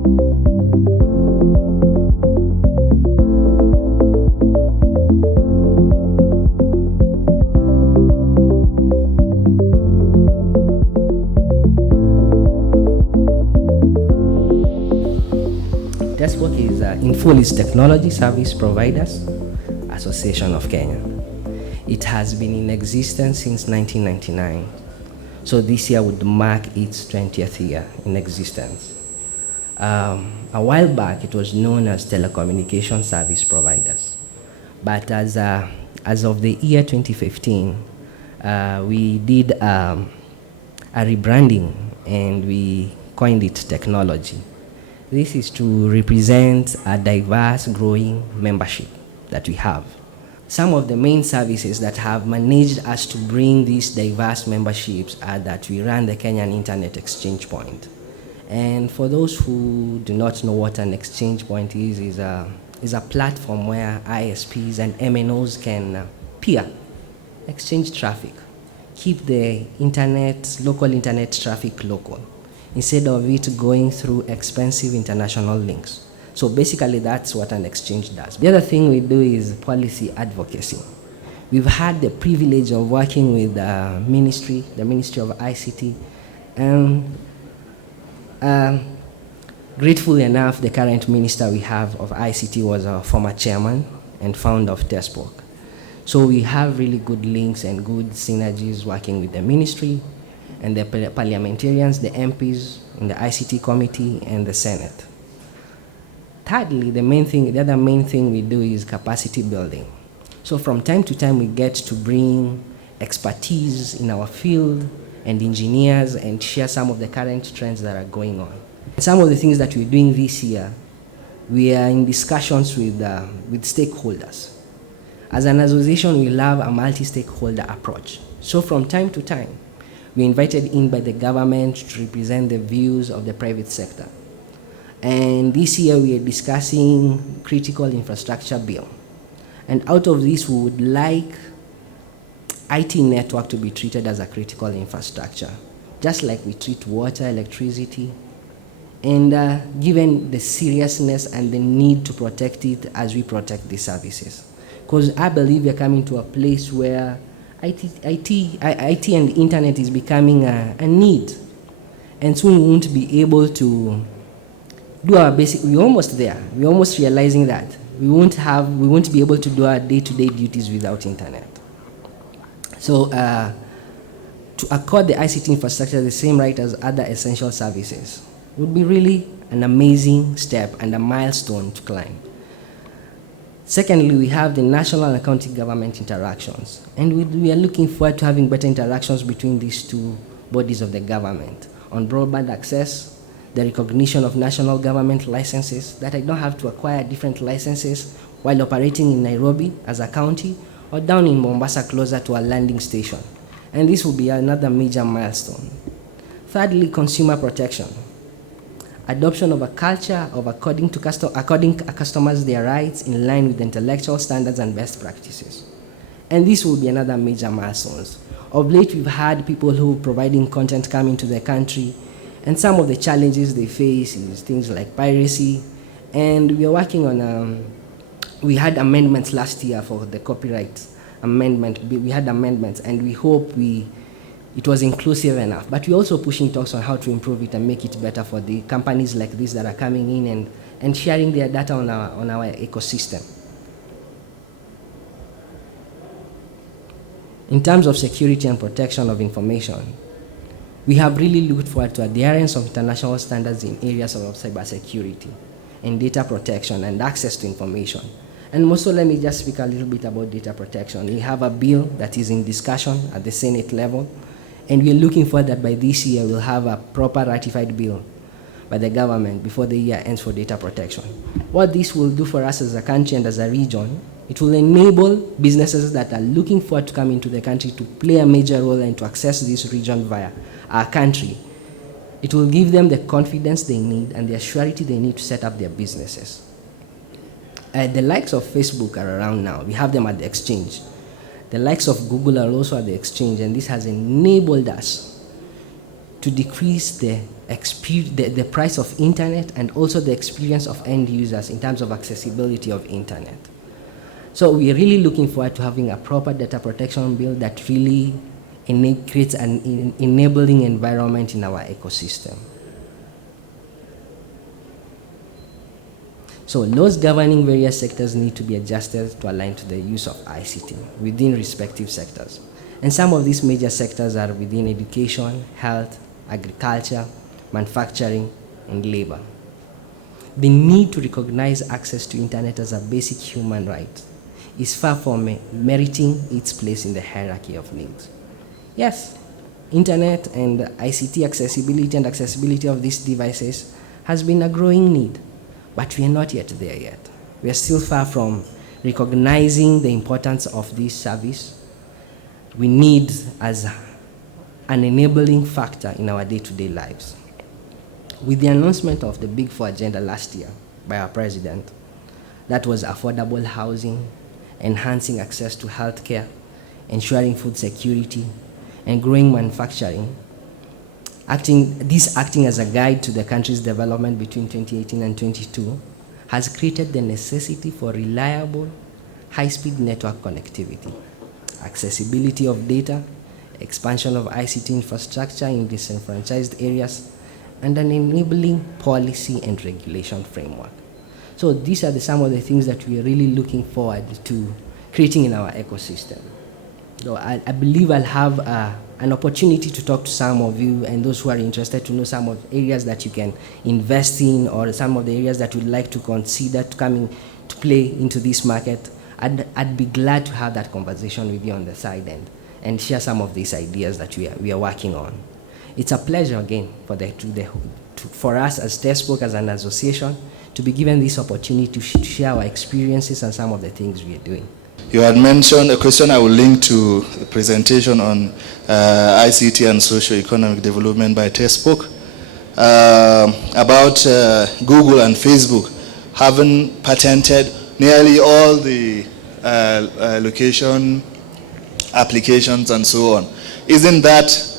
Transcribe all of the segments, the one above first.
TESWOC is Infoli's Technology Service Providers Association of Kenya. It has been in existence since 1999. So this year would mark its 20th year in existence. A while back, it was known as Telecommunication Service Providers. But as of the year 2015, we did a rebranding and we coined it Technology. This is to represent a diverse, growing membership that we have. Some of the main services that have managed us to bring these diverse memberships are that we run the Kenyan Internet Exchange Point. And for those who do not know what an exchange point is a platform where ISPs and MNOs can peer, exchange traffic, keep the local internet traffic local, instead of it going through expensive international links. So basically that's what an exchange does. The other thing we do is policy advocacy. We've had the privilege of working with the Ministry of ICT, and grateful enough, the current minister we have of ICT was our former chairman and founder of TESWOC. So we have really good links and good synergies working with the ministry and the parliamentarians, the MPs in the ICT committee and the Senate. Thirdly, the other main thing we do is capacity building. So from time to time, we get to bring expertise in our field and engineers and share some of the current trends that are going on. Some of the things that we're doing this year, we are in discussions with stakeholders. As an association, we love a multi-stakeholder approach. So from time to time, we're invited in by the government to represent the views of the private sector. And this year we are discussing critical infrastructure bill. And out of this, we would like IT network to be treated as a critical infrastructure, just like we treat water, electricity, and given the seriousness and the need to protect it as we protect these services. Because I believe we're coming to a place where IT and internet is becoming a need. And soon we won't be able to do our basic, we're almost there. We're almost realizing that. We won't be able to do our day-to-day duties without internet. So to accord the ICT infrastructure the same right as other essential services would be really an amazing step and a milestone to climb. Secondly, we have the national and county government interactions. And we are looking forward to having better interactions between these two bodies of the government on broadband access, the recognition of national government licenses, that I don't have to acquire different licenses while operating in Nairobi as a county or down in Mombasa closer to a landing station. And this will be another major milestone. Thirdly, consumer protection. Adoption of a culture of according customers their rights in line with intellectual standards and best practices. And this will be another major milestone. Of late, we've had people who are providing content come into the country, and some of the challenges they face is things like piracy. And we are working on, we had amendments last year for the copyright amendment. We had amendments, and we hope it was inclusive enough. But we're also pushing talks on how to improve it and make it better for the companies like this that are coming in and sharing their data on our ecosystem. In terms of security and protection of information, we have really looked forward to adherence of international standards in areas of cybersecurity and data protection and access to information. And also, let me just speak a little bit about data protection. We have a bill that is in discussion at the Senate level, and we are looking forward that by this year we'll have a proper ratified bill by the government before the year ends for data protection. What this will do for us as a country and as a region, it will enable businesses that are looking forward to come into the country to play a major role and to access this region via our country. It will give them the confidence they need and the surety they need to set up their businesses. The likes of Facebook are around now. We have them at the exchange. The likes of Google are also at the exchange, and this has enabled us to decrease the price of internet and also the experience of end users in terms of accessibility of internet. So we are really looking forward to having a proper data protection bill that really creates an enabling environment in our ecosystem. So laws governing various sectors need to be adjusted to align to the use of ICT within respective sectors. And some of these major sectors are within education, health, agriculture, manufacturing, and labor. The need to recognize access to internet as a basic human right is far from meriting its place in the hierarchy of needs. Yes, internet and ICT accessibility of these devices has been a growing need, but we are not yet there yet. We are still far from recognizing the importance of this service we need as an enabling factor in our day-to-day lives. With the announcement of the Big Four agenda last year by our president, that was affordable housing, enhancing access to healthcare, ensuring food security, and growing manufacturing, acting as a guide to the country's development between 2018 and 2022, has created the necessity for reliable, high-speed network connectivity, accessibility of data, expansion of ICT infrastructure in disenfranchised areas, and an enabling policy and regulation framework. So these are some of the things that we are really looking forward to creating in our ecosystem. So I believe I'll have an opportunity to talk to some of you and those who are interested to know some of the areas that you can invest in or some of the areas that you'd like to consider to coming to play into this market. I'd be glad to have that conversation with you on the side and share some of these ideas that we are working on. It's a pleasure again for us as TESPOC, as an association, to be given this opportunity to share our experiences and some of the things we are doing. You had mentioned a question I will link to the presentation on ICT and socio-economic development by TESPOC about Google and Facebook having patented nearly all the location applications and so on. Isn't that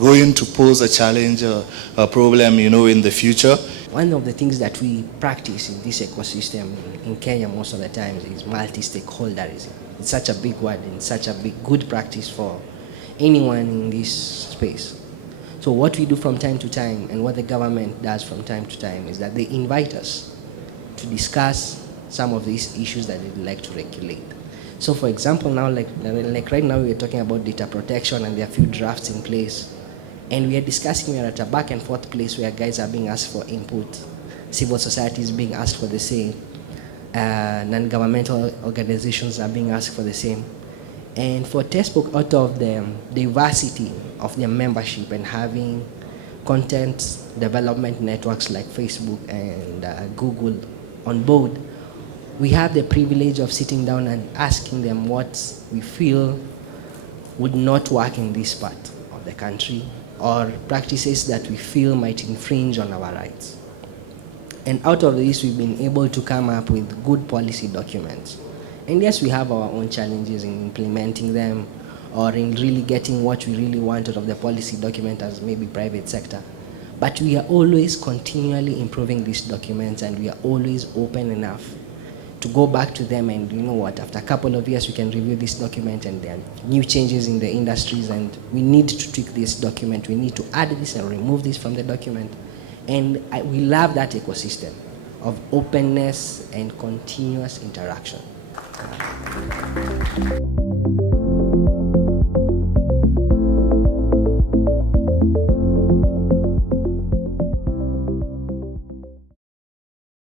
going to pose a challenge or a problem, in the future? One of the things that we practice in this ecosystem in Kenya most of the times is multi-stakeholderism. It's such a big word and such a good practice for anyone in this space. So what we do from time to time and what the government does from time to time is that they invite us to discuss some of these issues that they'd like to regulate. So for example, now like right now we're talking about data protection and there are a few drafts in place. And we are discussing, we are at a back and forth place where guys are being asked for input. Civil society is being asked for the same. Non-governmental organizations are being asked for the same. And for TESPOC, out of the diversity of their membership and having content development networks like Facebook and Google on board, we have the privilege of sitting down and asking them what we feel would not work in this part of the country, or practices that we feel might infringe on our rights. And out of this, we've been able to come up with good policy documents. And yes, we have our own challenges in implementing them or in really getting what we really want out of the policy document as maybe private sector. But we are always continually improving these documents and we are always open enough to go back to them and after a couple of years we can review this document and there are new changes in the industries and we need to tweak this document, we need to add this and remove this from the document. And we love that ecosystem of openness and continuous interaction.